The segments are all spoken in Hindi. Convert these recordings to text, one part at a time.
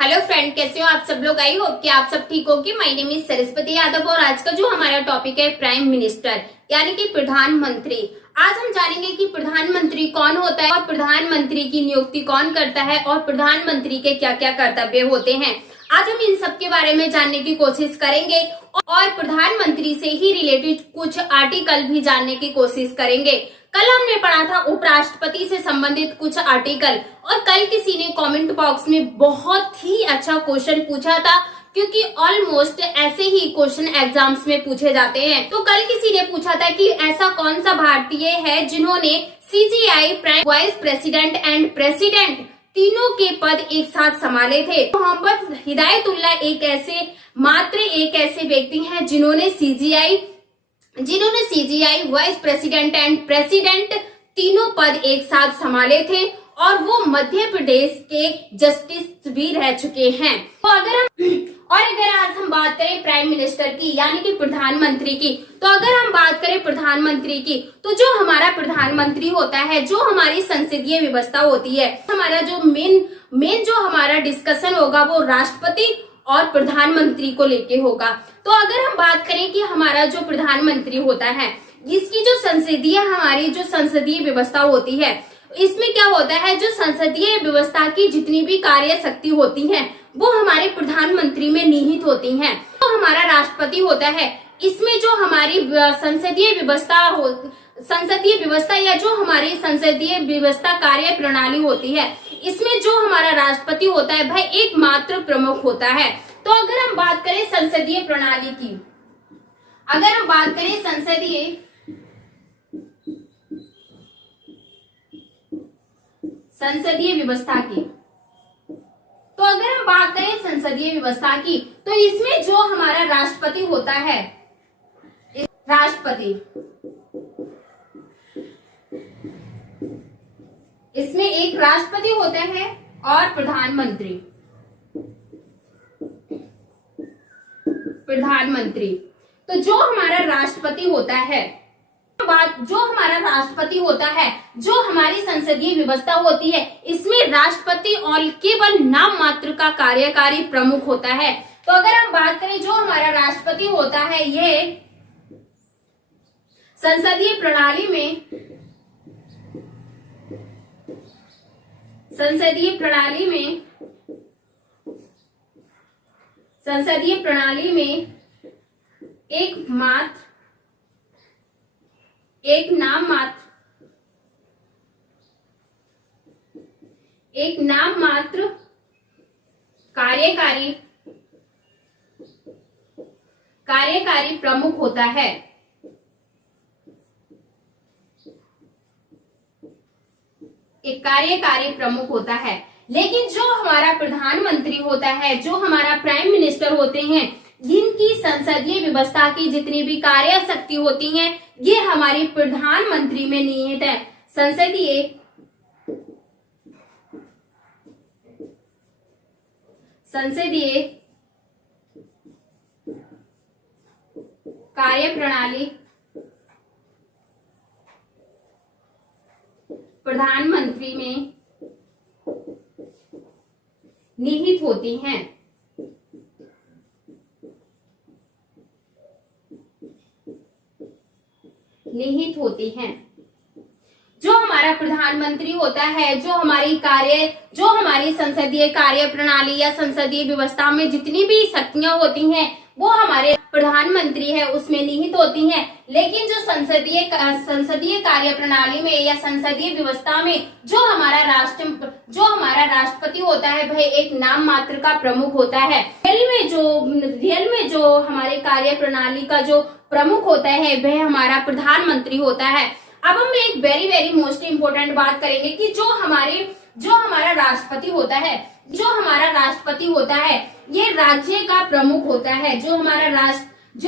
हेलो फ्रेंड, कैसे हो आप सब लोग। आई होप कि आप सब ठीक हो। कि my name is Saraswati Yadav और आज का जो हमारा टॉपिक है प्राइम मिनिस्टर यानी कि प्रधानमंत्री। आज हम जानेंगे कि प्रधानमंत्री कौन होता है और प्रधानमंत्री की नियुक्ति कौन करता है और प्रधानमंत्री के क्या क्या कर्तव्य होते हैं। आज हम इन सब के बारे में जानने की कोशिश करेंगे और प्रधानमंत्री से ही रिलेटेड कुछ आर्टिकल भी जानने की कोशिश करेंगे। कल हमने पढ़ा था उपराष्ट्रपति से संबंधित कुछ आर्टिकल और कल किसी ने कमेंट बॉक्स में बहुत ही अच्छा क्वेश्चन पूछा था, क्योंकि ऑलमोस्ट ऐसे ही क्वेश्चन एग्जाम्स में पूछे जाते हैं। तो कल किसी ने पूछा था कि ऐसा कौन सा भारतीय है जिन्होंने CGI, prime vice president and president तीनों के पद एक साथ संभाले थे। मोहम्मद हिदायतुल्लाह एक ऐसे व्यक्ति हैं जिन्होंने CGI, vice president and president तीनों पद एक साथ संभाले थे और वो मध्य प्रदेश के जस्टिस भी रह चुके हैं। तो अगर आज हम बात करें प्राइम मिनिस्टर की यानी कि प्रधानमंत्री की, तो अगर हम बात करें प्रधानमंत्री की, तो जो हमारा प्रधानमंत्री होता है, जो हमारी संसदीय व्यवस्था होती है, हमारा जो मेन जो हमारा डिस्कशन होगा वो राष्ट्रपति और प्रधानमंत्री को लेके होगा। तो अगर हम बात करें कि हमारा जो प्रधानमंत्री होता है, इसकी जो हमारी जो संसदीय व्यवस्था होती है, इसमें क्या होता है, जो संसदीय व्यवस्था की जितनी भी कार्य शक्ति होती है वो हमारे प्रधानमंत्री में निहित होती हैं। तो हमारा राष्ट्रपति होता है, इसमें जो हमारी संसदीय व्यवस्था या जो हमारी संसदीय व्यवस्था कार्य प्रणाली होती है, इसमें जो हमारा राष्ट्रपति होता है भाई एकमात्र प्रमुख होता है। तो अगर हम बात करें संसदीय प्रणाली की, अगर हम बात करें संसदीय व्यवस्था की, तो अगर हम बात करें संसदीय व्यवस्था की, तो इसमें जो हमारा राष्ट्रपति होता है, इसमें एक राष्ट्रपति होता है और प्रधानमंत्री। तो जो हमारा राष्ट्रपति होता है, जो हमारी संसदीय व्यवस्था होती है, इसमें राष्ट्रपति और केवल नाम मात्र का कार्यकारी प्रमुख होता है। तो अगर हम बात करें जो हमारा राष्ट्रपति होता है, ये संसदीय प्रणाली में एक नाम मात्र कार्यकारी प्रमुख होता है। एक कार्यकारी प्रमुख होता है। लेकिन जो हमारा प्रधानमंत्री होता है, जो हमारा प्राइम मिनिस्टर होते हैं, जिनकी संसदीय व्यवस्था की जितनी भी कार्य शक्ति होती हैं, ये हमारे प्रधानमंत्री में निहित है। संसदीय कार्यप्रणाली प्रधानमंत्री में निहित होती हैं। जो हमारा प्रधानमंत्री होता है, जो हमारी संसदीय कार्य प्रणाली या संसदीय व्यवस्था में जितनी भी शक्तियां होती हैं वो हमारे प्रधानमंत्री है उसमें निहित होती हैं। लेकिन जो संसदीय कार्य प्रणाली में या संसदीय व्यवस्था में जो हमारा राष्ट्रपति होता है भाई एक नाम मात्र का प्रमुख होता है। रियल में जो हमारे कार्य प्रणाली का जो प्रमुख होता है वह हमारा प्रधानमंत्री होता है। अब हम एक वेरी वेरी मोस्ट इम्पोर्टेंट बात करेंगे कि जो हमारा राष्ट्रपति होता है ये राज्य का प्रमुख होता है। जो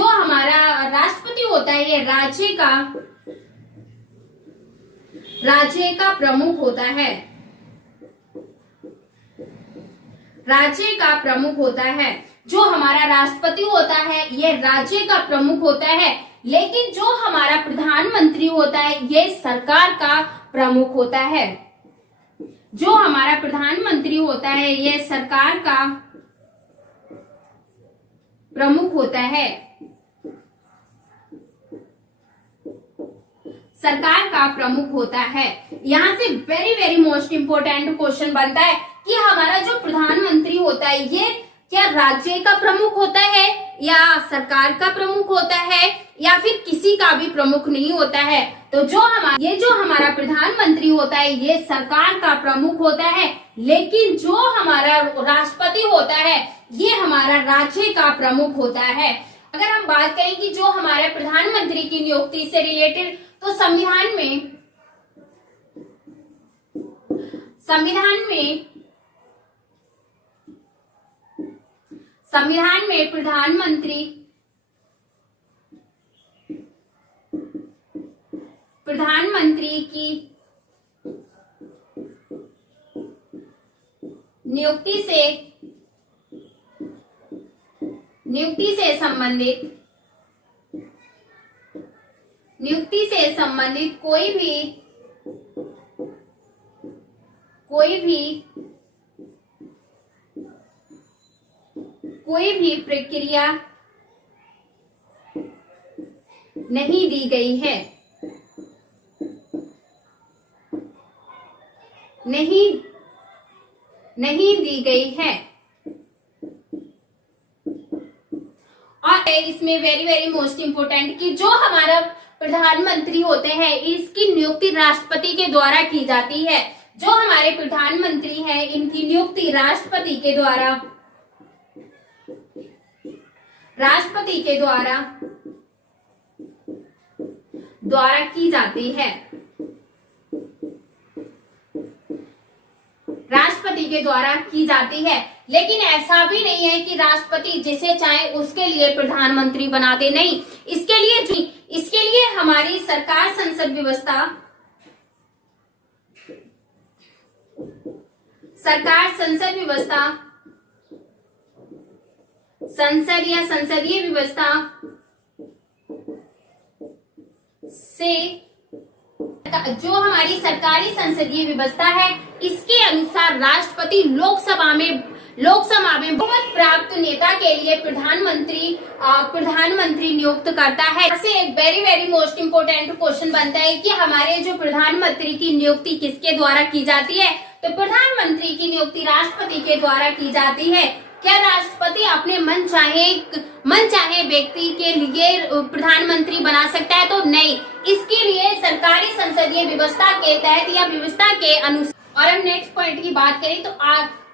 हमारा राष्ट्रपति होता है ये राज्य का प्रमुख होता है। जो हमारा राष्ट्रपति होता है ये राज्य का प्रमुख होता है। लेकिन जो हमारा प्रधानमंत्री होता है ये सरकार का प्रमुख होता है। जो हमारा प्रधानमंत्री होता है यह सरकार का प्रमुख होता है, सरकार का प्रमुख होता है। यहाँ से very very most important question बनता है कि हमारा जो प्रधानमंत्री होता है ये क्या राज्य का प्रमुख होता है या सरकार का प्रमुख होता है या फिर किसी का भी प्रमुख नहीं होता है। तो जो हमारा प्रधानमंत्री होता है ये सरकार का प्रमुख होता है, लेकिन जो हमारा राष्ट्रपति होता है ये हमारा राज्य का प्रमुख होता है। अगर हम बात करें कि जो हमारे प्रधानमंत्री की नियुक्ति से रिलेटेड, तो संविधान में प्रधानमंत्री की नियुक्ति से संबंधित कोई भी प्रक्रिया नहीं दी गई है, नहीं दी गई है। और इसमें वेरी वेरी मोस्ट इंपोर्टेंट कि जो हमारा प्रधानमंत्री होते हैं इसकी नियुक्ति राष्ट्रपति के द्वारा की जाती है। जो हमारे प्रधानमंत्री हैं इनकी नियुक्ति राष्ट्रपति के द्वारा की जाती है, राष्ट्रपति के द्वारा की जाती है। लेकिन ऐसा भी नहीं है कि राष्ट्रपति जिसे चाहे उसके लिए प्रधानमंत्री बना दे, नहीं। इसके लिए हमारी सरकार संसद संसदीय व्यवस्था से जो हमारी सरकारी संसदीय व्यवस्था है इसके अनुसार राष्ट्रपति लोकसभा में बहुमत प्राप्त नेता के लिए प्रधानमंत्री नियुक्त करता है। ऐसे एक very very most important question बनता है कि हमारे जो प्रधानमंत्री की नियुक्ति किसके द्वारा की जाती है। तो प्रधानमंत्री की नियुक्ति राष्ट्रपति के द्वारा की जाती है। क्या राष्ट्रपति अपने मन चाहे व्यक्ति के लिए प्रधानमंत्री बना सकता है? तो नहीं, इसके लिए सरकारी संसदीय व्यवस्था के तहत या व्यवस्था के अनुसार। और हम नेक्स्ट पॉइंट की बात करें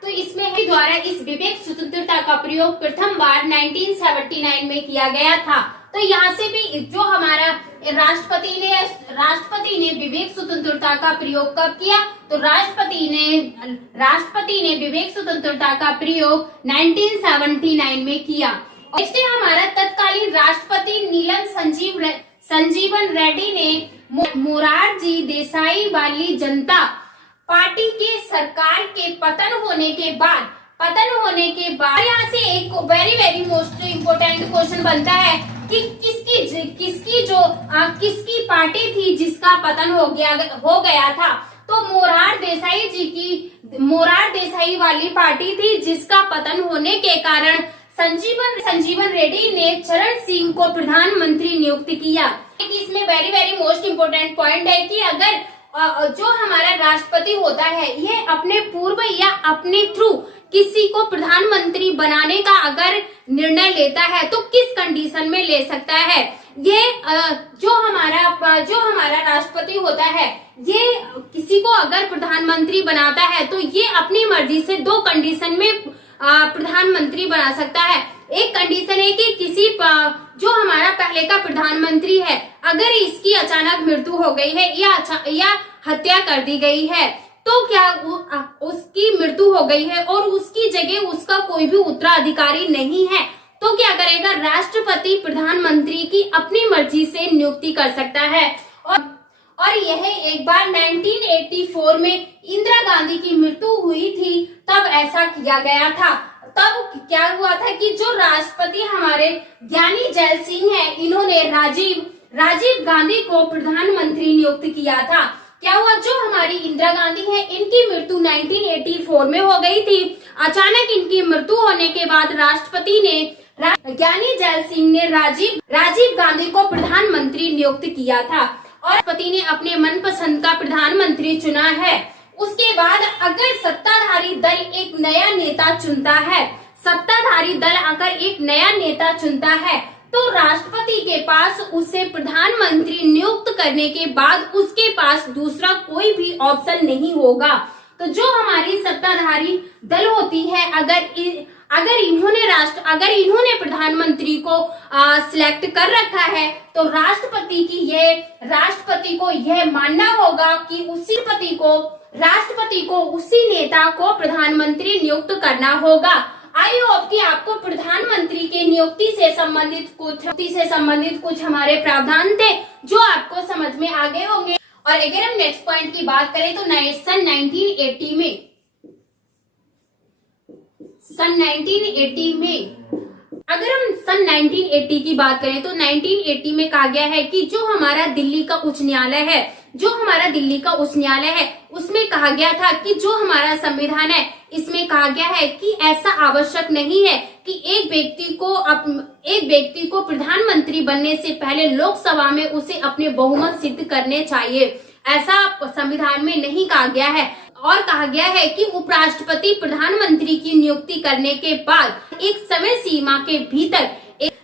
तो इसमें द्वारा इस विवेक स्वतंत्रता का प्रयोग प्रथम बार 1979 में किया गया था। तो यहाँ से भी जो हमारा राष्ट्रपति ने विवेक स्वतंत्रता का प्रयोग कब किया? तो राष्ट्रपति ने विवेक स्वतंत्रता का प्रयोग 1979 में किया। नेक्स्ट है हमारा तत्कालीन राष्ट्रपति नीलम संजीवन रेड्डी ने मोरारजी देसाई वाली जनता पार्टी के सरकार के पतन होने के बाद यहाँ से एक very very most important question बनता है कि किसकी पार्टी थी जिसका पतन हो गया था। तो मोरार देसाई वाली पार्टी थी जिसका पतन होने के कारण संजीवन रेड्डी ने चरण सिंह को प्रधानमंत्री नियुक्त किया। इसमें very very most important point है कि अगर जो हमारा राष्ट्रपति होता है यह अपने पूर्व या अपने थ्रू किसी को प्रधानमंत्री बनाने का अगर निर्णय लेता है तो किस कंडीशन में ले सकता है। ये जो हमारा राष्ट्रपति होता है ये किसी को अगर प्रधानमंत्री बनाता है तो ये अपनी मर्जी से दो कंडीशन में प्रधानमंत्री बना सकता है। एक कंडीशन है कि किसी जो हमारा पहले का प्रधानमंत्री है अगर इसकी अचानक मृत्यु हो गई है या हत्या कर दी गई है, तो क्या उसकी मृत्यु हो गई है और उसकी जगह उसका कोई भी उत्तराधिकारी नहीं है, तो क्या करेगा? राष्ट्रपति प्रधानमंत्री की अपनी मर्जी से नियुक्ति कर सकता है। और यह एक बार 1984 में इंदिरा गांधी की मृत्यु हुई थी तब ऐसा किया गया था। तब क्या हुआ था कि जो राष्ट्रपति हमारे ज्ञानी जैल सिंह है इन्होंने राजीव गांधी को प्रधानमंत्री नियुक्त किया था। क्या हुआ, जो हमारी इंदिरा गांधी है इनकी मृत्यु 1984 में हो गई थी। अचानक इनकी मृत्यु होने के बाद राष्ट्रपति ने ज्ञानी जैल सिंह ने राजीव गांधी को प्रधानमंत्री नियुक्त किया था और राष्ट्रपति ने अपने मनपसंद का प्रधानमंत्री चुना है। उसके बाद अगर सत्ताधारी दल एक नया नेता चुनता है, सत्ताधारी दल अगर एक नया नेता चुनता है तो राष्ट्रपति के पास उसे प्रधानमंत्री नियुक्त करने के बाद उसके पास दूसरा कोई भी ऑप्शन नहीं होगा। तो जो हमारी सत्ताधारी दल होती है, अगर इन्होंने प्रधानमंत्री को सिलेक्ट कर रखा है तो राष्ट्रपति को यह मानना होगा कि राष्ट्रपति को उसी नेता को प्रधानमंत्री नियुक्त करना होगा। आई होप कि आपको प्रधानमंत्री के नियुक्ति से संबंधित कुछ हमारे प्रावधान थे जो आपको समझ में आ गए होंगे। और अगर हम नेक्स्ट पॉइंट की बात करें तो सन 1980 में अगर हम सन 1980 की बात करें तो 1980 में कहा गया है कि जो हमारा दिल्ली का उच्च न्यायालय है उसमें कहा गया था कि जो हमारा संविधान है इसमें कहा गया है कि ऐसा आवश्यक नहीं है कि एक व्यक्ति को प्रधानमंत्री बनने से पहले लोकसभा में उसे अपने बहुमत सिद्ध करने चाहिए। ऐसा संविधान में नहीं कहा गया है और कहा गया है कि उपराष्ट्रपति प्रधानमंत्री की नियुक्ति करने के बाद एक समय सीमा के भीतर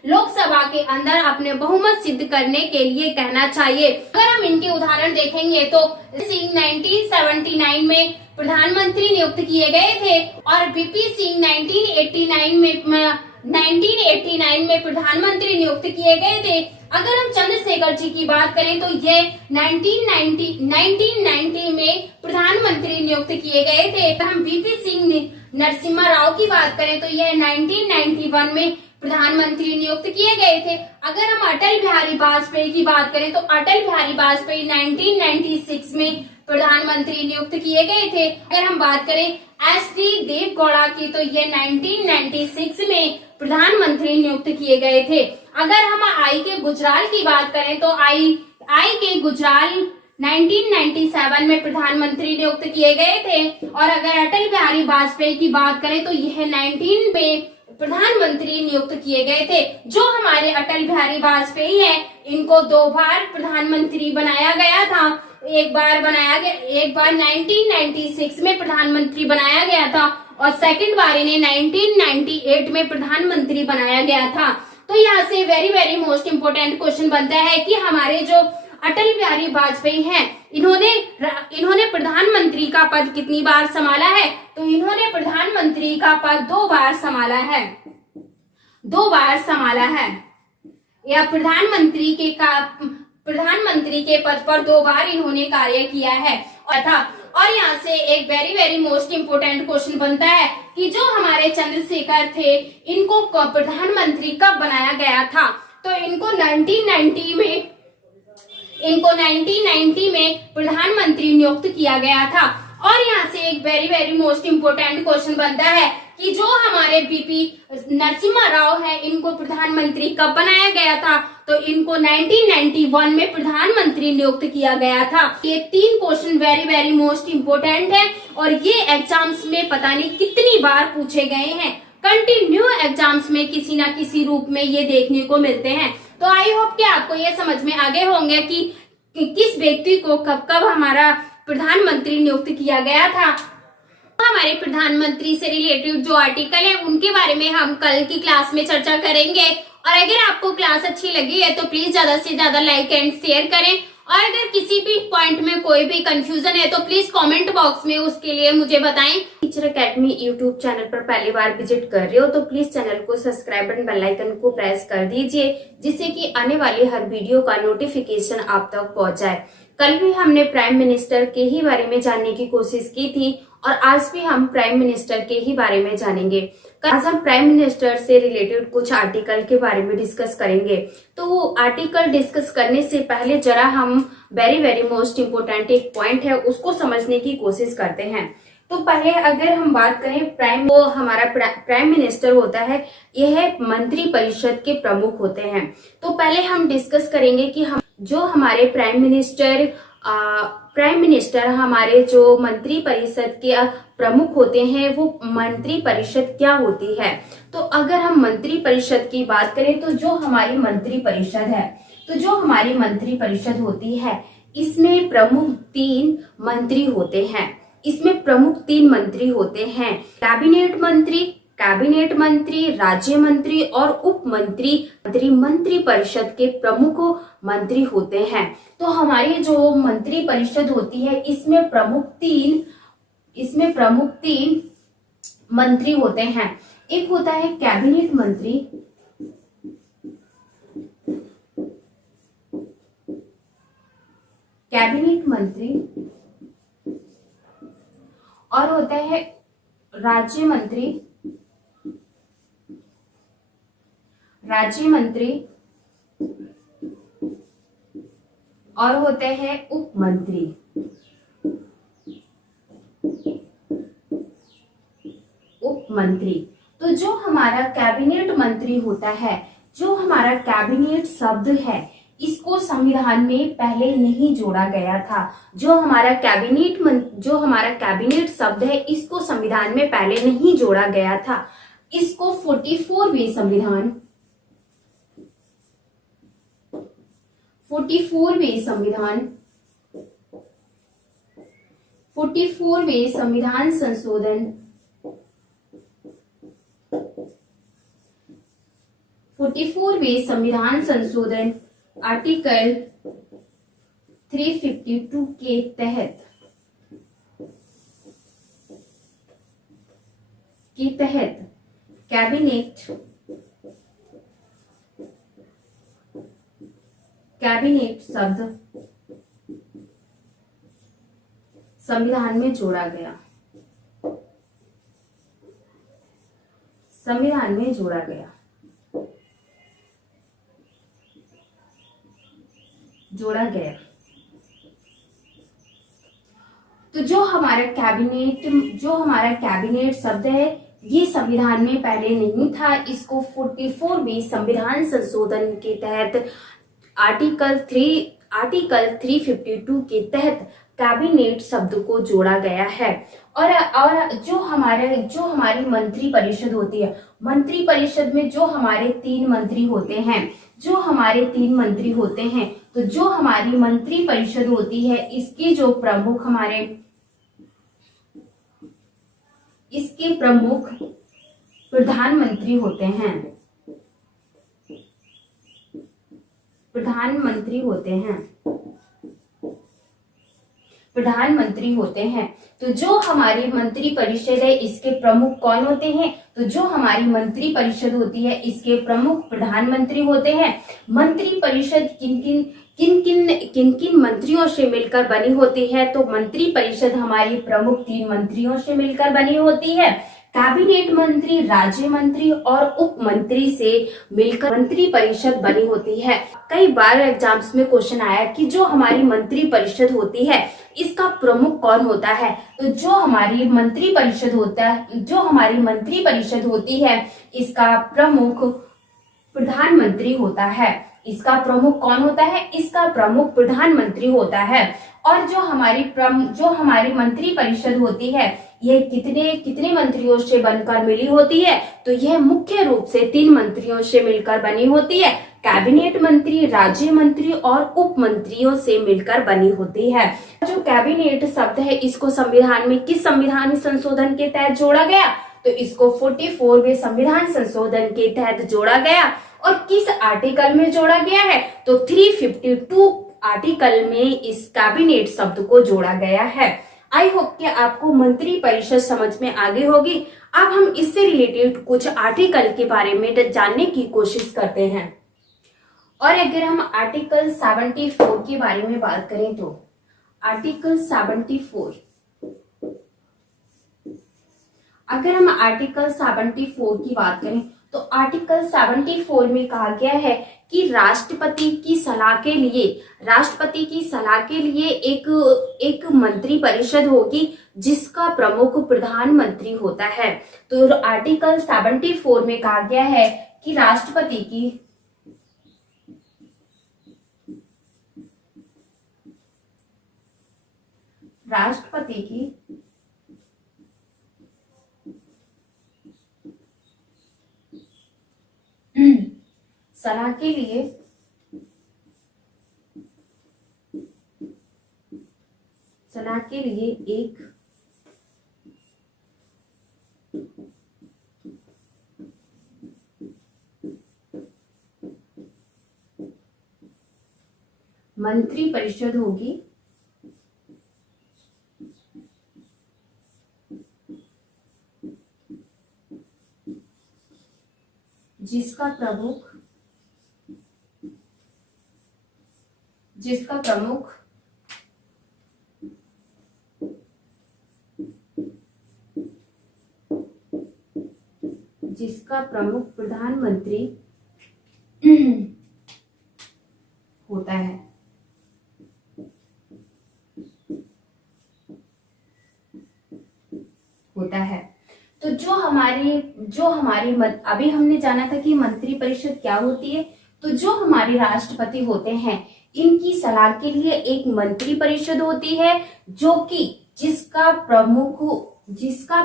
लोकसभा के अंदर अपने बहुमत सिद्ध करने के लिए कहना चाहिए। अगर हम इनके उदाहरण देखेंगे तो सिंह 1979 में प्रधानमंत्री नियुक्त किए गए थे और बीपी सिंह 1989 में प्रधानमंत्री नियुक्त किए गए थे। अगर हम चंद्रशेखर जी की बात करें तो ये 1990 में प्रधानमंत्री नियुक्त किए गए थे। हम बीपी सिंह नरसिम्हा राव की बात करें तो यह 1991 में प्रधानमंत्री नियुक्त किए गए थे। अगर हम अटल बिहारी वाजपेयी की बात करें तो अटल बिहारी वाजपेयी 1996 में प्रधानमंत्री नियुक्त किए गए थे। अगर हम बात करें एस.डी. देवगौड़ा की तो ये 1996 में प्रधानमंत्री नियुक्त किए गए थे। अगर हम आई के गुजराल की बात करें तो आई के गुजराल 1997 में प्रधानमंत्री नियुक्त किए गए थे। और अगर अटल बिहारी वाजपेयी की बात करें तो यह 19 में प्रधानमंत्री नियुक्त किए गए थे। जो हमारे अटल बिहारी वाजपेयी है इनको 2 बार प्रधानमंत्री बनाया गया था। एक बार 1996 में प्रधानमंत्री बनाया गया था और सेकंड बार इन्हें 1998 में प्रधानमंत्री बनाया गया था। तो यहाँ से very very most important question बनता है कि हमारे जो अटल बिहारी वाजपेयी हैं इन्होंने प्रधानमंत्री का पद कितनी बार संभाला है, तो इन्होंने प्रधानमंत्री का पद 2 बार संभाला है या प्रधानमंत्री के पद पर 2 बार इन्होंने कार्य किया है। और यहाँ से एक very very most important question बनता है कि जो हमारे चंद्रशेखर थे इनको प्रधानमंत्री कब बनाया गया था, तो इनको 1990 में प्रधानमंत्री नियुक्त किया गया था। और यहाँ से एक very very most important question बनता है कि जो हमारे बीपी नरसिम्हा राव है इनको प्रधानमंत्री कब बनाया गया था, तो इनको 1991 में प्रधानमंत्री नियुक्त किया गया था। ये 3 question very very most important है और ये एग्जाम्स में पता नहीं कितनी बार पूछे गए हैं। कंटिन्यू एग्जाम्स में किसी ना किसी रूप में ये देखने को मिलते हैं। तो आई होप कि आपको ये समझ में आ गए होंगे कि किस व्यक्ति को कब कब हमारा प्रधानमंत्री नियुक्त किया गया था। हमारे प्रधानमंत्री से रिलेटेड जो आर्टिकल है उनके बारे में हम कल की क्लास में चर्चा करेंगे। और अगर आपको क्लास अच्छी लगी है तो प्लीज ज्यादा से ज्यादा लाइक एंड शेयर करें। और अगर किसी भी पॉइंट में कोई भी कंफ्यूजन है तो प्लीज कमेंट बॉक्स में उसके लिए मुझे बताएं। टीचर अकेडमी यूट्यूब चैनल पर पहली बार विजिट कर रहे हो तो प्लीज चैनल को सब्सक्राइब बटन बेल आइकन को प्रेस कर दीजिए जिससे कि आने वाली हर वीडियो का नोटिफिकेशन आप तक पहुंच जाए। कल भी हमने प्राइम मिनिस्टर के ही बारे में जानने की कोशिश की थी और आज भी हम प्राइम मिनिस्टर के ही बारे में जानेंगे। आज हम प्राइम मिनिस्टर से रिलेटेड कुछ आर्टिकल के बारे में डिस्कस करेंगे। तो वो आर्टिकल डिस्कस करने से पहले जरा हम वेरी वेरी मोस्ट इम्पोर्टेंट एक पॉइंट है उसको समझने की कोशिश करते हैं। तो पहले अगर हम बात करें हमारा प्राइम मिनिस्टर होता है, यह मंत्री परिषद के प्रमुख होते हैं। तो पहले हम डिस्कस करेंगे कि हम जो हमारे प्राइम मिनिस्टर प्राइम मिनिस्टर हमारे जो मंत्री परिषद के प्रमुख होते हैं वो मंत्री परिषद क्या होती है। तो अगर हम मंत्री परिषद की बात करें तो जो हमारी मंत्री परिषद है, तो जो हमारी मंत्री परिषद होती है इसमें प्रमुख 3 मंत्री होते हैं। इसमें प्रमुख 3 मंत्री होते हैं, कैबिनेट मंत्री, राज्य मंत्री और उप मंत्री मंत्री परिषद के प्रमुख मंत्री होते हैं। तो हमारी जो मंत्री परिषद होती है इसमें प्रमुख तीन मंत्री होते हैं। एक होता है कैबिनेट मंत्री और होता है राज्य मंत्री और होते हैं उप मंत्री। तो जो हमारा कैबिनेट मंत्री होता है, जो हमारा कैबिनेट शब्द है इसको संविधान में पहले नहीं जोड़ा गया था। जो हमारा कैबिनेट शब्द है इसको संविधान में पहले नहीं जोड़ा गया था। इसको 44वें संविधान संशोधन आर्टिकल 352 के तहत कैबिनेट शब्द संविधान में जोड़ा गया। तो जो हमारा कैबिनेट शब्द है ये संविधान में पहले नहीं था। इसको 44वें संविधान संशोधन के तहत आर्टिकल 352 के तहत कैबिनेट शब्द को जोड़ा गया है। और जो हमारी मंत्री परिषद होती है, मंत्री परिषद में जो हमारे 3 मंत्री होते हैं, तो जो हमारी मंत्री परिषद होती है इसके जो प्रमुख प्रधानमंत्री होते हैं। तो जो हमारी मंत्री परिषद है इसके प्रमुख कौन होते हैं? तो जो हमारी मंत्री परिषद होती है इसके प्रमुख प्रधानमंत्री होते हैं। मंत्री परिषद किन किन मंत्रियों से मिलकर बनी होती है? तो मंत्री परिषद हमारी प्रमुख 3 मंत्रियों से मिलकर बनी होती है। कैबिनेट मंत्री, राज्य मंत्री और उप मंत्री से मिलकर मंत्री परिषद बनी होती है। कई बार एग्जाम्स में क्वेश्चन आया कि जो हमारी मंत्री परिषद होती है इसका प्रमुख कौन होता है? तो जो हमारी मंत्री परिषद होती है इसका प्रमुख प्रधानमंत्री होता है। इसका प्रमुख कौन होता है? इसका प्रमुख प्रधानमंत्री होता है। और जो हमारी मंत्री परिषद होती है यह कितने मंत्रियों से बनकर मिली होती है? तो यह मुख्य रूप से 3 मंत्रियों से मिलकर बनी होती है। कैबिनेट मंत्री, राज्य मंत्री और उप मंत्रियों से मिलकर बनी होती है। जो कैबिनेट शब्द है इसको संविधान में किस संविधान संशोधन के तहत जोड़ा गया? तो इसको 44वें संविधान संशोधन के तहत जोड़ा गया। और किस आर्टिकल में जोड़ा गया है? तो 352 आर्टिकल में इस कैबिनेट शब्द को जोड़ा गया है। आई होप कि आपको मंत्री परिषद समझ में आ गई होगी। अब हम इससे रिलेटेड कुछ आर्टिकल के बारे में जानने की कोशिश करते हैं। और अगर हम आर्टिकल 74 के बारे में बात करें तो आर्टिकल 74, अगर हम आर्टिकल 74 की बात करें तो आर्टिकल 74 में कहा गया है कि राष्ट्रपति की सलाह के लिए एक मंत्री परिषद होगी जिसका प्रमुख प्रधानमंत्री होता है। तो आर्टिकल 74 में कहा गया है कि राष्ट्रपति की सलाह के लिए एक मंत्री परिषद होगी, जिसका प्रमुख प्रधानमंत्री होता है। तो अभी हमने जाना था कि मंत्री परिषद क्या होती है। तो जो हमारे राष्ट्रपति होते हैं, इनकी सलाह के लिए एक मंत्री परिषद होती है, जो कि जिसका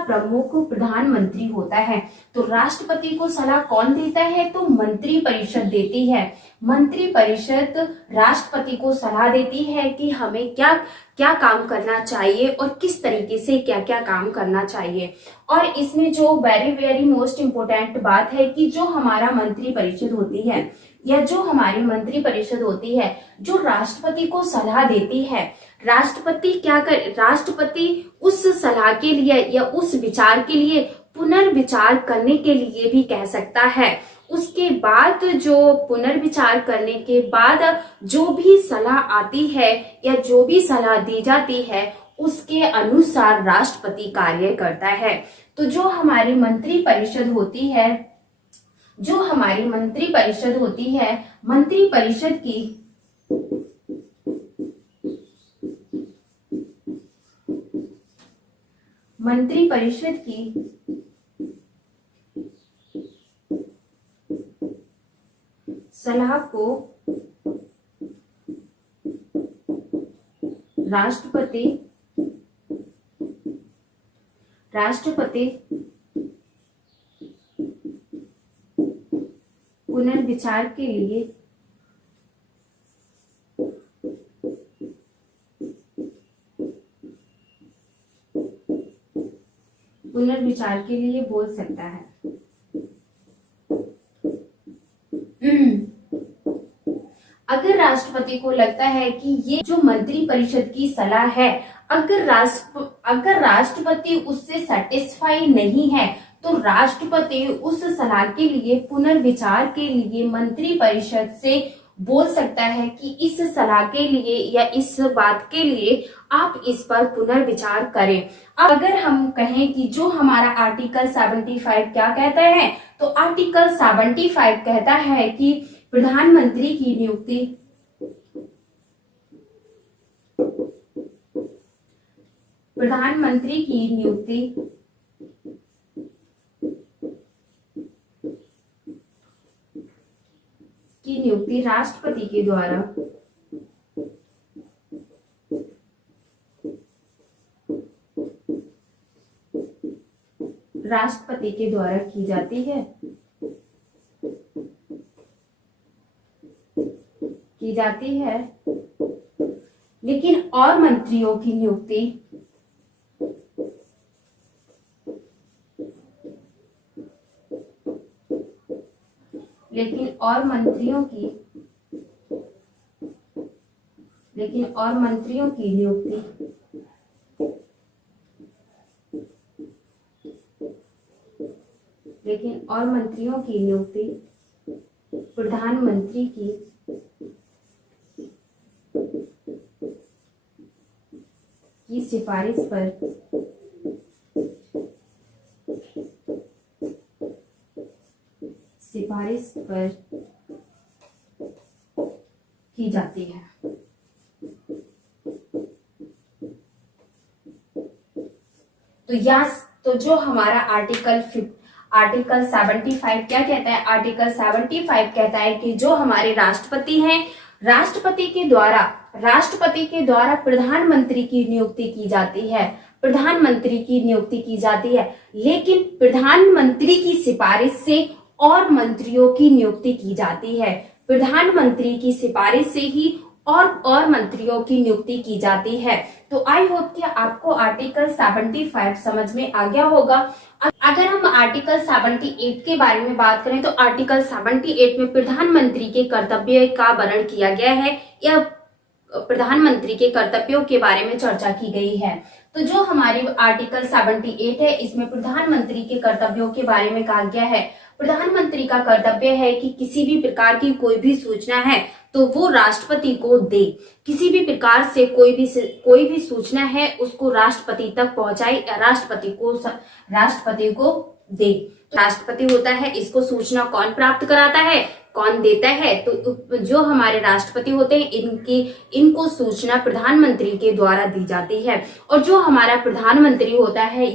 प्रमुख प्रधानमंत्री होता है। तो राष्ट्रपति को सलाह कौन देता है? तो मंत्री परिषद देती है। मंत्री परिषद राष्ट्रपति को सलाह देती है कि हमें क्या क्या काम करना चाहिए और किस तरीके से क्या क्या काम करना चाहिए। और इसमें जो वेरी वेरी मोस्ट इम्पोर्टेंट बात है कि जो हमारा मंत्री परिषद होती है, या जो हमारी मंत्री परिषद होती है, जो राष्ट्रपति को सलाह देती है, राष्ट्रपति उस सलाह के लिए या उस विचार के लिए पुनर्विचार करने के लिए भी कह सकता है। उसके बाद जो पुनर्विचार करने के बाद जो भी सलाह आती है या जो भी सलाह दी जाती है, उसके अनुसार राष्ट्रपति कार्य करता है। तो जो हमारी मंत्री परिषद होती है, मंत्री परिषद की सलाह को राष्ट्रपति पुनर्विचार के लिए बोल सकता है। अगर राष्ट्रपति को लगता है कि ये जो मंत्री परिषद की सलाह है, अगर राष्ट्रपति उससे सेटिस्फाई नहीं है, तो राष्ट्रपति उस सलाह के लिए पुनर्विचार के लिए मंत्री परिषद से बोल सकता है कि इस सलाह के लिए या इस बात के लिए आप इस पर पुनर्विचार करें। अब अगर हम कहें कि जो हमारा आर्टिकल 75 क्या कहता है, तो आर्टिकल 75 कहता है कि प्रधानमंत्री की नियुक्ति राष्ट्रपति के द्वारा की जाती है, लेकिन और मंत्रियों की नियुक्ति प्रधानमंत्री की सिफारिश पर की जाती है। तो जो हमारा आर्टिकल 75 क्या कहता है? आर्टिकल 75 कहता है कि जो हमारे राष्ट्रपति हैं, राष्ट्रपति के द्वारा प्रधानमंत्री की नियुक्ति की जाती है, प्रधानमंत्री की नियुक्ति की जाती है, लेकिन प्रधानमंत्री की सिफारिश से और मंत्रियों की नियुक्ति की जाती है। प्रधानमंत्री की सिफारिश से ही और मंत्रियों की नियुक्ति की जाती है। तो आई होप कि आपको आर्टिकल 75 समझ में आ गया होगा। अगर हम आर्टिकल 78 के बारे में बात करें तो आर्टिकल 78 में प्रधानमंत्री के कर्तव्य का वर्णन किया गया है या प्रधानमंत्री के कर्तव्यों के बारे में चर्चा की गई है। तो जो हमारी आर्टिकल 78 है, इसमें प्रधानमंत्री के कर्तव्यों के बारे में कहा गया है। प्रधानमंत्री का कर्तव्य है कि किसी भी प्रकार की कोई भी सूचना है तो वो राष्ट्रपति को दे। किसी भी प्रकार से कोई भी सूचना है उसको राष्ट्रपति तक पहुंचाए, राष्ट्रपति को दे। राष्ट्रपति होता है, इसको सूचना कौन प्राप्त कराता है, कौन देता है? तो जो हमारे राष्ट्रपति होते हैं इनको सूचना प्रधानमंत्री के द्वारा दी जाती है। और जो हमारा प्रधानमंत्री होता है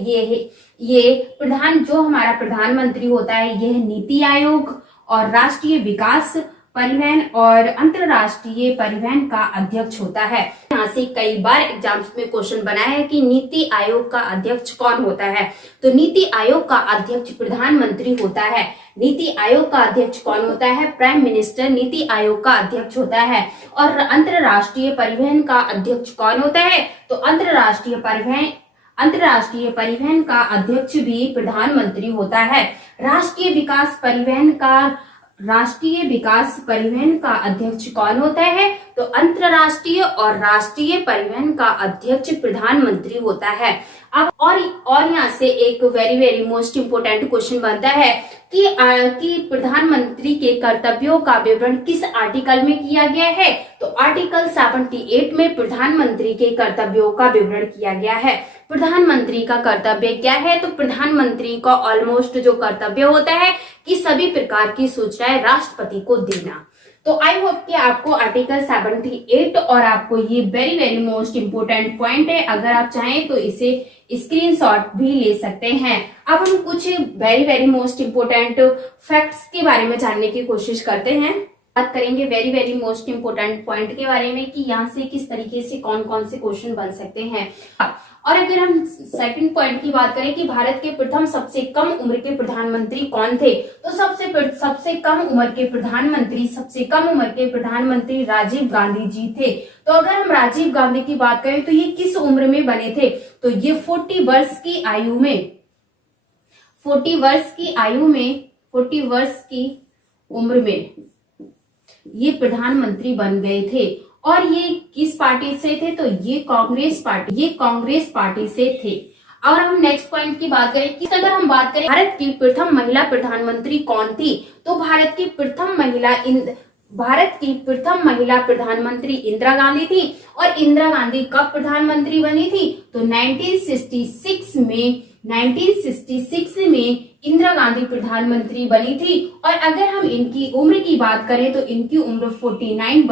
जो हमारा प्रधानमंत्री होता है यह नीति आयोग और राष्ट्रीय विकास, परिवहन और अंतरराष्ट्रीय परिवहन का अध्यक्ष होता है। यहाँ से कई बार एग्जाम्स में क्वेश्चन बना है कि नीति आयोग का अध्यक्ष कौन होता है। तो नीति आयोग का अध्यक्ष प्रधानमंत्री होता है। नीति आयोग का अध्यक्ष कौन होता है? प्राइम मिनिस्टर नीति आयोग का अध्यक्ष होता है। और अंतरराष्ट्रीय परिवहन का अध्यक्ष कौन होता है? तो अंतरराष्ट्रीय परिवहन का अध्यक्ष भी प्रधानमंत्री होता है। राष्ट्रीय विकास परिवहन का अध्यक्ष कौन होता है? तो अंतरराष्ट्रीय और राष्ट्रीय परिवहन का अध्यक्ष प्रधानमंत्री होता है। अब और यहाँ से एक वेरी मोस्ट इम्पोर्टेंट क्वेश्चन बनता है कि प्रधानमंत्री के कर्तव्यों का विवरण किस आर्टिकल में किया गया है? तो आर्टिकल 78 में प्रधानमंत्री के कर्तव्यों का विवरण किया गया है। प्रधानमंत्री का कर्तव्य क्या है? तो प्रधानमंत्री का ऑलमोस्ट जो कर्तव्य होता है कि सभी प्रकार की सूचनाएं राष्ट्रपति को देना। तो आई होप कि आपको आर्टिकल 78 और आपको ये वेरी मोस्ट इम्पोर्टेंट पॉइंट है, अगर आप चाहें तो इसे स्क्रीनशॉट भी ले सकते हैं। अब हम कुछ वेरी मोस्ट इम्पोर्टेंट फैक्ट्स के बारे में जानने की कोशिश करते हैं। बात करेंगे वेरी मोस्ट इम्पोर्टेंट पॉइंट के बारे में कि यहाँ से किस तरीके से कौन से क्वेश्चन बन सकते हैं। और अगर हम सेकंड पॉइंट की बात करें कि भारत के प्रथम सबसे कम उम्र के प्रधानमंत्री कौन थे? तो सबसे कम उम्र के प्रधानमंत्री राजीव गांधी जी थे। तो अगर हम राजीव गांधी की बात करें तो ये किस उम्र में बने थे? तो ये 40 वर्ष की उम्र में ये प्रधानमंत्री बन गए थे। और ये किस पार्टी से थे? तो ये कांग्रेस पार्टी से थे। और हम नेक्स्ट पॉइंट की बात करें कि अगर हम बात करें भारत की प्रथम महिला प्रधानमंत्री कौन थी? तो भारत की प्रथम महिला प्रधानमंत्री इंदिरा गांधी थी। और इंदिरा गांधी कब प्रधानमंत्री बनी थी? तो 1966 में इंदिरा गांधी प्रधानमंत्री बनी थी। और अगर हम इनकी उम्र की बात करें तो इनकी उम्र 49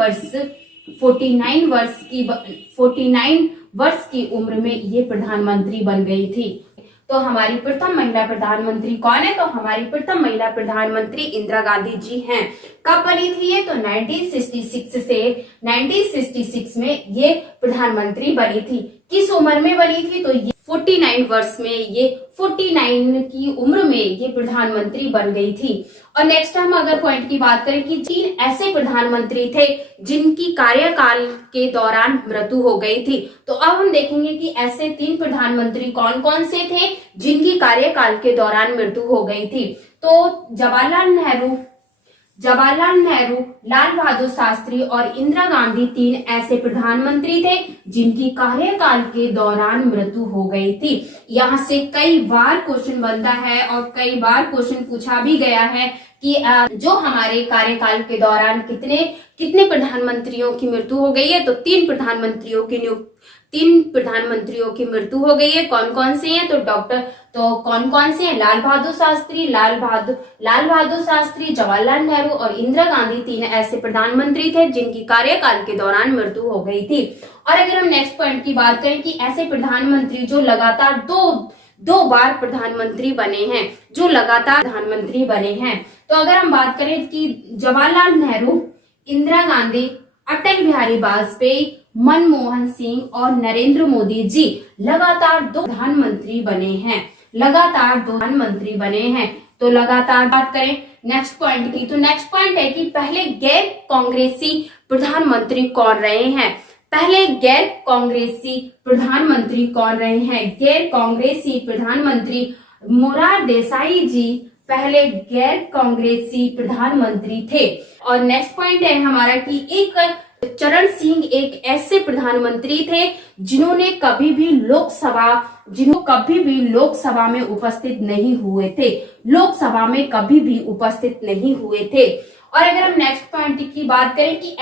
वर्ष की उम्र में ये प्रधानमंत्री बन गई थी। तो हमारी प्रथम महिला प्रधानमंत्री कौन है? तो हमारी प्रथम महिला प्रधानमंत्री इंदिरा गांधी जी हैं। कब बनी थी ये? तो 1966 में ये प्रधानमंत्री बनी थी। किस उम्र में बनी थी? तो ये 49 वर्ष में, ये 49 की उम्र में ये प्रधानमंत्री बन गई थी। और नेक्स्ट हम अगर पॉइंट की बात करें कि 3 ऐसे प्रधानमंत्री थे जिनकी कार्यकाल के दौरान मृत्यु हो गई थी। तो अब हम देखेंगे कि ऐसे 3 प्रधानमंत्री कौन कौन से थे जिनकी कार्यकाल के दौरान मृत्यु हो गई थी। तो जवाहरलाल नेहरू, लाल बहादुर शास्त्री और इंदिरा गांधी 3 ऐसे प्रधानमंत्री थे जिनकी कार्यकाल के दौरान मृत्यु हो गई थी। यहाँ से कई बार क्वेश्चन बनता है और कई बार क्वेश्चन पूछा भी गया है कि जो हमारे कार्यकाल के दौरान कितने प्रधानमंत्रियों की मृत्यु हो गई है? तो 3 प्रधानमंत्रियों की मृत्यु हो गई है। कौन कौन से हैं? तो कौन कौन से हैं? लाल बहादुर शास्त्री, जवाहरलाल नेहरू और इंदिरा गांधी 3 ऐसे प्रधानमंत्री थे जिनकी कार्यकाल के दौरान मृत्यु हो गई थी। और अगर हम नेक्स्ट पॉइंट की बात करें कि ऐसे प्रधानमंत्री जो लगातार दो बार प्रधानमंत्री बने हैं, तो अगर हम बात करें कि जवाहरलाल नेहरू, इंदिरा गांधी अटल बिहारी वाजपेयी, मनमोहन सिंह और नरेंद्र मोदी जी लगातार 2 प्रधानमंत्री बने हैं। लगातार 2 प्रधानमंत्री बने हैं। तो लगातार बात करें नेक्स्ट पॉइंट की, तो नेक्स्ट पॉइंट है कि पहले गैर कांग्रेसी प्रधानमंत्री कौन रहे हैं। पहले गैर कांग्रेसी प्रधानमंत्री कौन रहे हैं। गैर कांग्रेसी प्रधानमंत्री मोरार देसाई जी पहले गैर कांग्रेसी प्रधानमंत्री थे। और नेक्स्ट पॉइंट है हमारा कि एक चरण सिंह एक ऐसे प्रधानमंत्री थे जिन्होंने कभी भी लोकसभा में उपस्थित नहीं हुए थे। लोकसभा में कभी भी उपस्थित नहीं हुए थे। और अगर हम नेक्स्ट पॉइंट की बात करें कि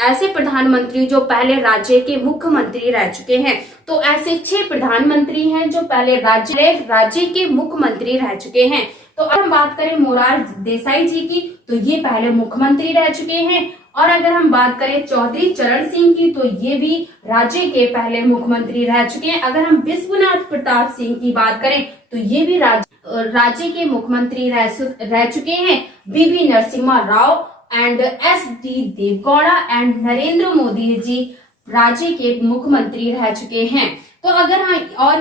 ऐसे प्रधानमंत्री जो पहले राज्य के मुख्यमंत्री रह चुके हैं, तो ऐसे 6 प्रधानमंत्री हैं जो पहले राज्य के मुख्यमंत्री रह चुके हैं। तो अगर हम बात करें मोरार देसाई जी की, तो ये पहले मुख्यमंत्री रह चुके हैं। और अगर हम बात करें चौधरी चरण सिंह की, तो ये भी राज्य के पहले मुख्यमंत्री रह चुके हैं। अगर हम विश्वनाथ प्रताप सिंह की बात करें, तो ये भी राज्य के मुख्यमंत्री रह चुके हैं। BV Narasimha Rao and SD Devegowda and Narendra Modi ji राज्य के मुख्यमंत्री रह चुके हैं। तो अगर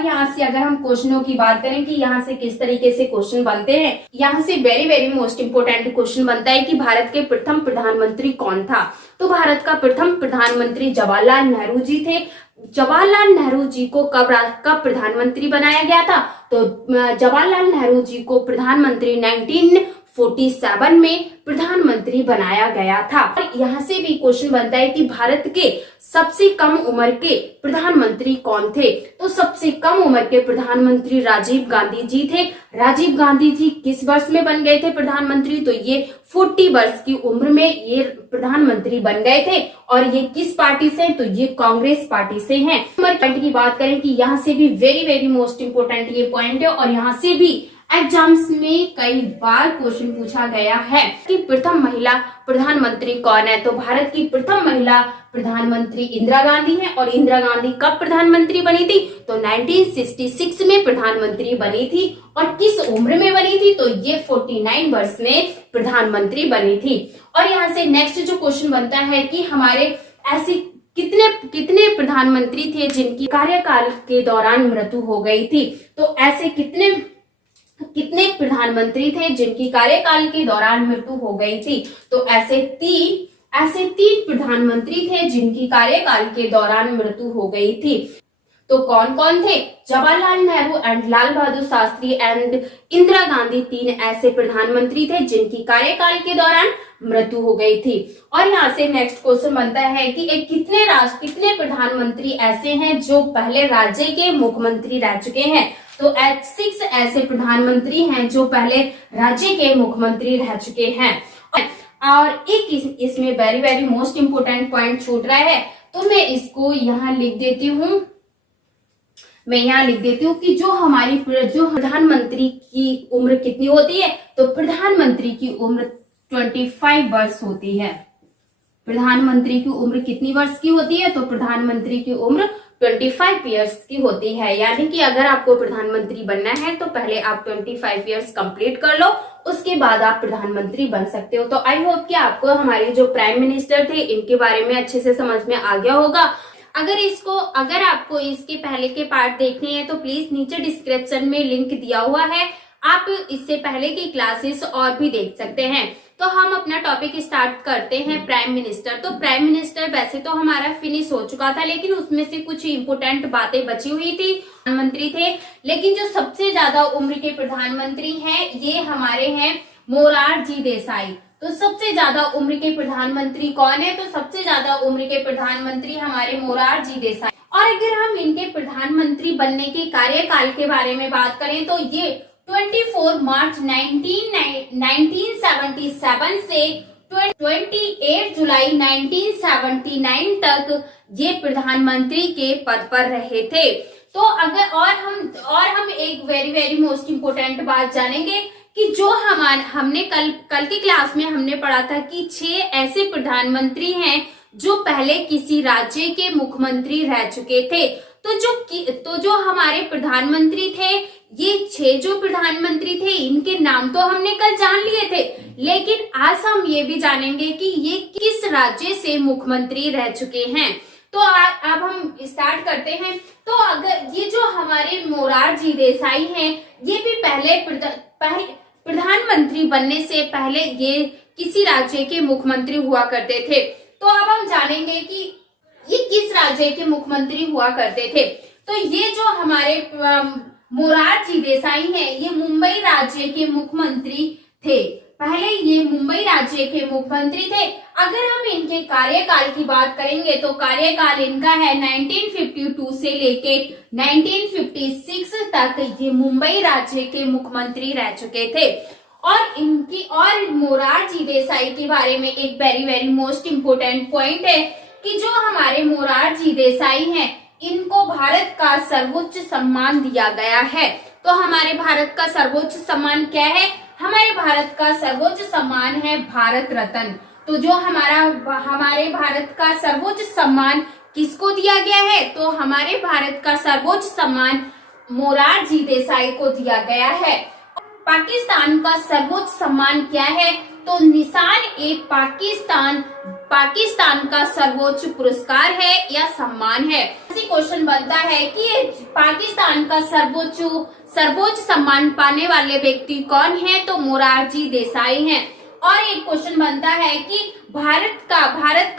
यहाँ से अगर हम क्वेश्चनों की बात करें कि यहाँ से किस तरीके से क्वेश्चन बनते हैं, यहाँ से very very most important question बनता है कि भारत के प्रथम प्रधानमंत्री कौन था। तो भारत का प्रथम प्रधानमंत्री जवाहरलाल नेहरू जी थे। जवाहरलाल नेहरू जी को कब प्रधानमंत्री बनाया गया था, तो जवाहरलाल नेहरू जी को प्रधानमंत्री 1947 में प्रधानमंत्री बनाया गया था। और यहाँ से भी क्वेश्चन बनता है कि भारत के सबसे कम उम्र के प्रधानमंत्री कौन थे। तो सबसे कम उम्र के प्रधानमंत्री राजीव गांधी जी थे। राजीव गांधी जी किस वर्ष में बन गए थे प्रधानमंत्री, तो ये 40 वर्ष की उम्र में ये प्रधानमंत्री बन गए थे। और ये किस पार्टी से, तो ये कांग्रेस पार्टी से हैं। पॉइंट की बात करें कि यहाँ से भी वेरी वेरी मोस्ट इम्पोर्टेंट ये पॉइंट है और यहाँ से भी एग्जाम्स में कई बार क्वेश्चन पूछा गया है कि प्रथम महिला प्रधानमंत्री कौन है। तो भारत की प्रथम महिला प्रधानमंत्री इंदिरा गांधी है। और इंदिरा गांधी कब प्रधानमंत्री बनी थी, तो 1966 में प्रधानमंत्री बनी थी। और किस उम्र में बनी थी, तो ये 49 वर्ष में प्रधानमंत्री बनी थी। और यहाँ से नेक्स्ट जो क्वेश्चन बनता है कि हमारे ऐसे कितने प्रधानमंत्री थे जिनकी कार्यकाल के दौरान मृत्यु हो गई थी। तो ऐसे कितने प्रधानमंत्री थे जिनकी कार्यकाल के दौरान मृत्यु हो गई थी, तो ऐसे तीन प्रधानमंत्री थे जिनकी कार्यकाल के दौरान मृत्यु हो गई थी। तो कौन कौन थे, जवाहरलाल नेहरू एंड लाल बहादुर शास्त्री एंड इंदिरा गांधी 3 ऐसे प्रधानमंत्री थे जिनकी कार्यकाल के दौरान मृत्यु हो गई थी। और यहाँ से नेक्स्ट क्वेश्चन बनता है कि कितने प्रधानमंत्री ऐसे हैं जो पहले राज्य के मुख्यमंत्री रह चुके हैं। तो 6 ऐसे प्रधानमंत्री हैं जो पहले राज्य के मुख्यमंत्री रह चुके हैं। और एक इसमें very very most important point छूट रहा है, तो मैं इसको यहाँ लिख देती हूँ। कि जो प्रधानमंत्री की उम्र कितनी होती है, तो प्रधानमंत्री की उम्र 25 वर्ष होती है। प्रधानमंत्री की उम्र कितनी वर्ष की होती है, तो प्रधानमंत्री की उम्र 25 ईयर्स की होती है। यानी कि अगर आपको प्रधानमंत्री बनना है तो पहले आप 25 ईयर्स कंप्लीट कर लो, उसके बाद आप प्रधानमंत्री बन सकते हो। तो आई होप कि आपको हमारे जो प्राइम मिनिस्टर थे इनके बारे में अच्छे से समझ में आ गया होगा। अगर आपको इसके पहले के पार्ट देखने हैं तो प्लीज नीचे डिस्क्रिप्शन में लिंक दिया हुआ है, आप इससे पहले की क्लासेस और भी देख सकते हैं। तो हम अपना टॉपिक स्टार्ट करते हैं प्राइम मिनिस्टर। तो प्राइम मिनिस्टर वैसे तो हमारा फिनिश हो चुका था, लेकिन उसमें से कुछ इंपोर्टेंट बातें बची हुई थी। प्रधानमंत्री थे, लेकिन जो सबसे ज्यादा उम्र के प्रधानमंत्री हैं ये हमारे हैं मोरारजी देसाई। तो सबसे ज्यादा उम्र के प्रधानमंत्री कौन है, तो सबसे ज्यादा उम्र के प्रधानमंत्री हमारे मोरारजी देसाई। और अगर हम इनके प्रधानमंत्री बनने के कार्यकाल के बारे में बात करें तो ये 24 मार्च 1977 से 28 जुलाई 1979 तक ये प्रधानमंत्री के पद पर रहे थे। तो अगर और हम एक वेरी वेरी मोस्ट इम्पोर्टेंट बात जानेंगे कि जो हमने कल की क्लास में हमने पढ़ा था कि 6 ऐसे प्रधानमंत्री हैं जो पहले किसी राज्य के मुख्यमंत्री रह चुके थे। तो जो हमारे प्रधानमंत्री थे, ये 6 जो प्रधानमंत्री थे इनके नाम तो हमने कल जान लिए थे, लेकिन आज हम ये भी जानेंगे कि ये किस राज्य से मुख्यमंत्री रह चुके हैं। तो अब हम स्टार्ट करते हैं। तो अगर ये जो हमारे मोरारजी देसाई हैं, ये भी पहले प्रधानमंत्री बनने से पहले ये किसी राज्य के मुख्यमंत्री हुआ करते थे। तो अब हम जानेंगे कि ये किस राज्य के मुख्यमंत्री हुआ करते थे। तो ये जो हमारे मोरारजी देसाई हैं, ये मुंबई राज्य के मुख्यमंत्री थे। पहले ये मुंबई राज्य के मुख्यमंत्री थे। अगर हम इनके कार्यकाल की बात करेंगे तो कार्यकाल इनका है 1952 से लेके 1956 तक ये मुंबई राज्य के मुख्यमंत्री रह चुके थे। और मोरारजी देसाई के बारे में एक very very most important point है कि जो हमारे मोरारजी देसाई हैं, इनको भारत का सर्वोच्च सम्मान दिया गया है। तो हमारे भारत का सर्वोच्च सम्मान क्या है? हमारे भारत का सर्वोच्च सम्मान है भारत रत्न। तो जो हमारे भारत का सर्वोच्च सम्मान किसको दिया गया है? तो हमारे भारत का सर्वोच्च सम्मान मोरारजी देसाई को दिया गया है। पाकिस्तान का सर्वोच्च सम्मान क्या है? तो निशान-ए-पाकिस्तान पाकिस्तान का सर्वोच्च पुरस्कार है या सम्मान है। ऐसी क्वेश्चन बनता है कि पाकिस्तान का सर्वोच्च सम्मान पाने वाले व्यक्ति कौन है? तो मोरारजी देसाई हैं। और एक क्वेश्चन बनता है कि भारत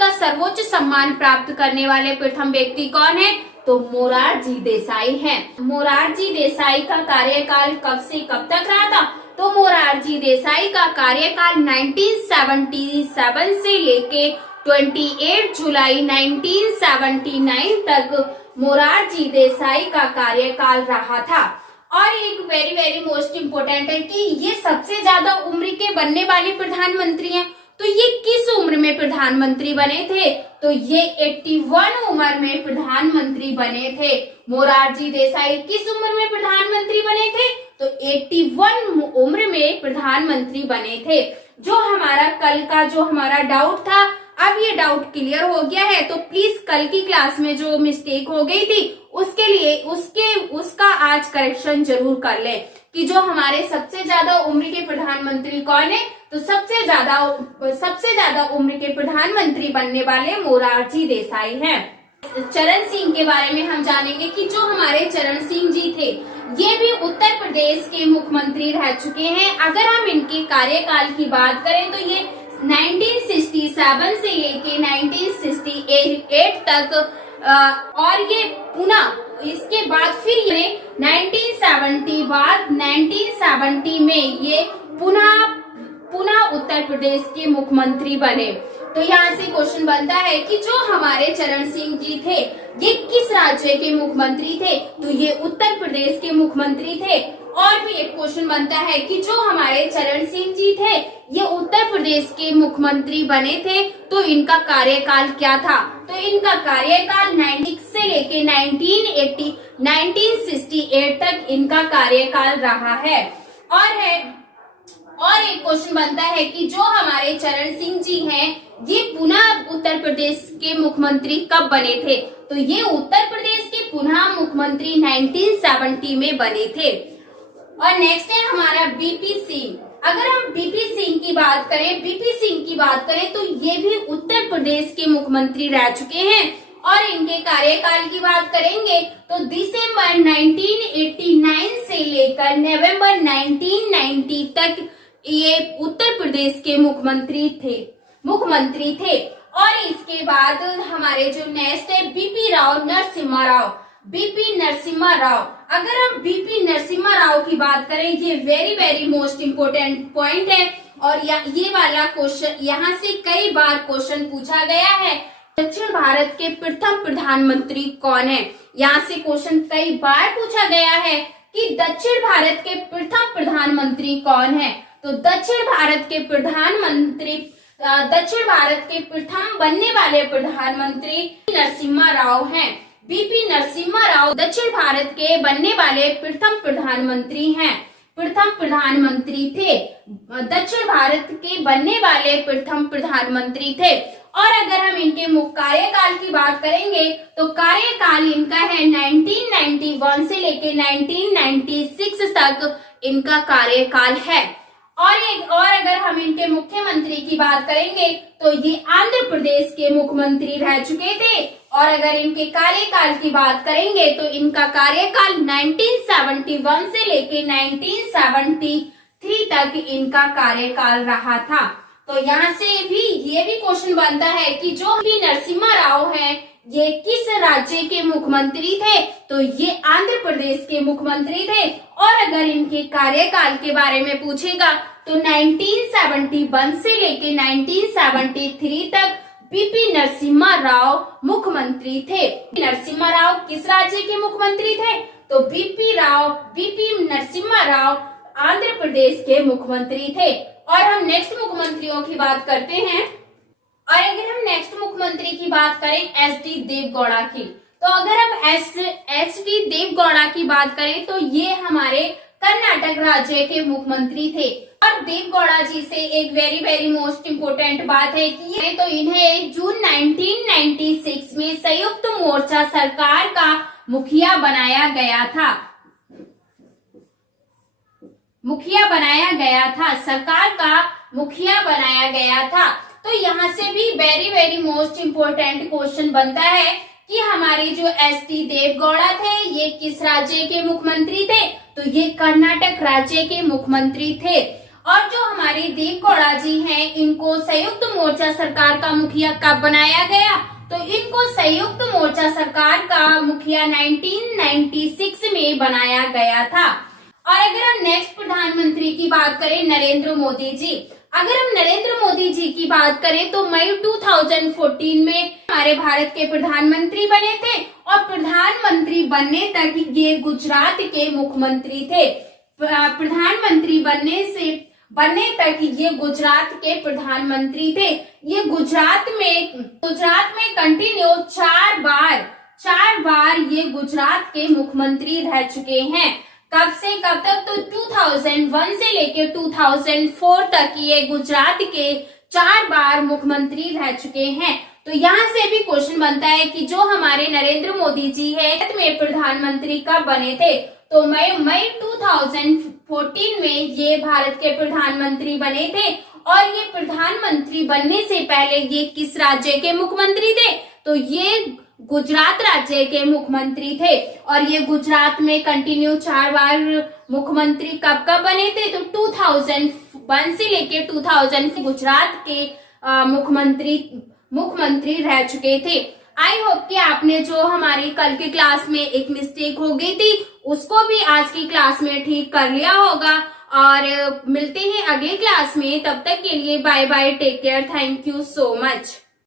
का सर्वोच्च सम्मान प्राप्त करने वाले प्रथम व्यक्ति कौन है? तो मोरारजी देसाई हैं। मोरारजी देसाई का कार्यकाल कब से कब तक रहा था? तो मोरारजी देसाई का कार्यकाल 1977 से लेके 28 जुलाई 1979 तक मोरारजी देसाई का कार्यकाल रहा था। और एक वेरी वेरी मोस्ट इम्पोर्टेंट है कि ये सबसे ज्यादा उम्र के बनने वाले प्रधानमंत्री हैं। तो ये किस उम्र में प्रधानमंत्री बने थे? तो ये 81 उम्र में प्रधानमंत्री बने थे। मोरारजी देसाई किस उम्र में प्रधानमंत्री बने थे? तो 81 उम्र में प्रधानमंत्री बने थे। जो हमारा कल का जो हमारा डाउट था, अब ये डाउट क्लियर हो गया है। तो प्लीज कल की क्लास में जो मिस्टेक हो गई थी उसके लिए उसका आज करेक्शन जरूर कर लें कि जो हमारे सबसे ज्यादा उम्र के प्रधानमंत्री कौन है। तो सबसे ज्यादा उम्र के प्रधानमंत्री बनने वाले मोरारजी देसाई हैं। चरण सिंह के बारे में हम जानेंगे कि जो हमारे चरण सिंह जी थे, ये भी उत्तर प्रदेश के मुख्यमंत्री रह चुके हैं। अगर हम इनके कार्यकाल की बात करें तो ये 1967 से लेके 1968 तक और ये पुनः इसके बाद फिर ये 1970 में ये पुनः उत्तर प्रदेश के मुख्यमंत्री बने। तो यहाँ से क्वेश्चन बनता है कि जो हमारे चरण सिंह जी थे, ये किस राज्य के मुख्यमंत्री थे? तो ये उत्तर प्रदेश के मुख्यमंत्री थे। और भी एक क्वेश्चन बनता है कि जो हमारे चरण सिंह जी थे, ये उत्तर प्रदेश के मुख्यमंत्री बने थे, तो इनका कार्यकाल क्या था? तो इनका कार्यकाल 90 से लेके 1968 तक इनका कार्यकाल रहा है। और एक क्वेश्चन बनता है कि जो हमारे चरण सिंह जी हैं, ये पुनः उत्तर प्रदेश के मुख्यमंत्री कब बने थे? तो ये उत्तर प्रदेश के पुनः मुख्यमंत्री 1970 में बने थे। और नेक्स्ट है हमारा बीपी सिंह। अगर हम बीपी सिंह की बात करें तो ये भी उत्तर प्रदेश के मुख्यमंत्री रह चुके हैं। और इनके कार्यकाल की बात करेंगे तो दिसंबर 1989 से लेकर नवंबर 1990 तक ये उत्तर प्रदेश के मुख्यमंत्री थे। और इसके बाद हमारे जो नेक्स्ट है बीपी नरसिम्हा राव। अगर हम बीपी नरसिम्हा राव की बात करें, ये very very most important point है। और ये वाला क्वेश्चन यहाँ से कई बार क्वेश्चन पूछा गया है। दक्षिण भारत के प्रथम प्रधानमंत्री कौन है? यहाँ से क्वेश्चन कई बार पूछा गया है कि दक्षिण भारत के प्रथम प्रधानमंत्री कौन है? तो दक्षिण भारत के प्रथम बनने वाले प्रधानमंत्री नरसिम्हा राव हैं। बीपी नरसिम्हा राव दक्षिण भारत के बनने वाले प्रथम प्रधानमंत्री थे। दक्षिण भारत के बनने वाले प्रथम प्रधानमंत्री थे। और अगर हम इनके मुख्य कार्यकाल की बात करेंगे तो कार्यकाल इनका है 1991 से लेके 1996 तक इनका कार्यकाल है। और अगर हम इनके मुख्यमंत्री की बात करेंगे तो ये आंध्र प्रदेश के मुख्यमंत्री रह चुके थे। और अगर इनके कार्यकाल की बात करेंगे तो इनका कार्यकाल 1971 से लेके 1973 तक इनका कार्यकाल रहा था। तो यहाँ से भी ये भी क्वेश्चन बनता है कि जो भी नरसिम्हा राव है ये किस राज्य के मुख्यमंत्री थे, तो ये आंध्र प्रदेश के मुख्यमंत्री थे। और अगर इनके कार्यकाल के बारे में पूछेगा तो 1971 से लेके 1973 तक बीपी नरसिम्हा राव मुख्यमंत्री थे। नरसिम्हा राव किस राज्य के मुख्यमंत्री थे, तो बीपी नरसिम्हा राव आंध्र प्रदेश के मुख्यमंत्री थे। और हम नेक्स्ट मुख्यमंत्रियों की बात करते हैं। और अगर हम नेक्स्ट मुख्यमंत्री की बात करें एच.डी. देवगौड़ा की, तो अगर हम एच.डी. देवगौड़ा की बात करें तो ये हमारे कर्नाटक राज्य के मुख्यमंत्री थे। और देवगौड़ा जी से एक वेरी मोस्ट इम्पोर्टेंट बात है कि तो इन्हें जून 1996 में संयुक्त मोर्चा सरकार का मुखिया बनाया गया था। सरकार का मुखिया बनाया गया था। तो यहाँ से भी वेरी मोस्ट इम्पोर्टेंट क्वेश्चन बनता है कि हमारे जो एच.डी. देवगौड़ा थे ये किस राज्य के मुख्यमंत्री थे, तो ये कर्नाटक राज्य के मुख्यमंत्री थे। और जो हमारे देवगौड़ा जी हैं इनको संयुक्त मोर्चा सरकार का मुखिया कब बनाया गया, तो इनको संयुक्त मोर्चा सरकार का मुखिया 1996 में बनाया गया था। और अगर हम नेक्स्ट प्रधानमंत्री की बात करें नरेंद्र मोदी जी, अगर हम नरेंद्र मोदी जी की बात करें तो मई 2014 में हमारे भारत के प्रधानमंत्री बने थे। और प्रधानमंत्री बनने तक ये गुजरात के मुख्यमंत्री थे। प्रधानमंत्री बनने तक ये गुजरात के प्रधानमंत्री थे। ये गुजरात में कंटिन्यू चार बार ये गुजरात के मुख्यमंत्री रह चुके हैं। कब से कब तक, तो 2001 से लेकर 2004 तक ये गुजरात के 4 बार मुख्यमंत्री रह चुके हैं। तो यहाँ से भी क्वेश्चन बनता है कि जो हमारे नरेंद्र मोदी जी है में प्रधानमंत्री कब बने थे, तो मई 2014 में ये भारत के प्रधानमंत्री बने थे। और ये प्रधानमंत्री बनने से पहले ये किस राज्य के मुख्यमंत्री थे, तो ये गुजरात राज्य के मुख्यमंत्री थे। और ये गुजरात में कंटिन्यू 4 बार मुख्यमंत्री कब बने थे, तो 2001 से लेकर 2000 गुजरात के मुख्यमंत्री रह चुके थे। आई होप कि आपने जो हमारी कल की क्लास में एक मिस्टेक हो गई थी उसको भी आज की क्लास में ठीक कर लिया होगा। और मिलते हैं अगली क्लास में, तब तक के लिए bye bye, take care, thank you so much.